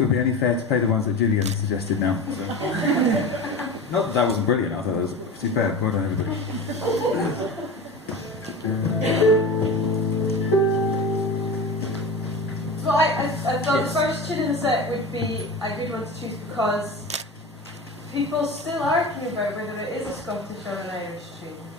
it would be only fair to play the ones that Julian suggested now. So. Not that wasn't brilliant, I thought that was superb. Well done, everybody. Well, I thought the first tune in the set would be a good one to choose because people still arguing about whether it is a Scottish or an Irish tune.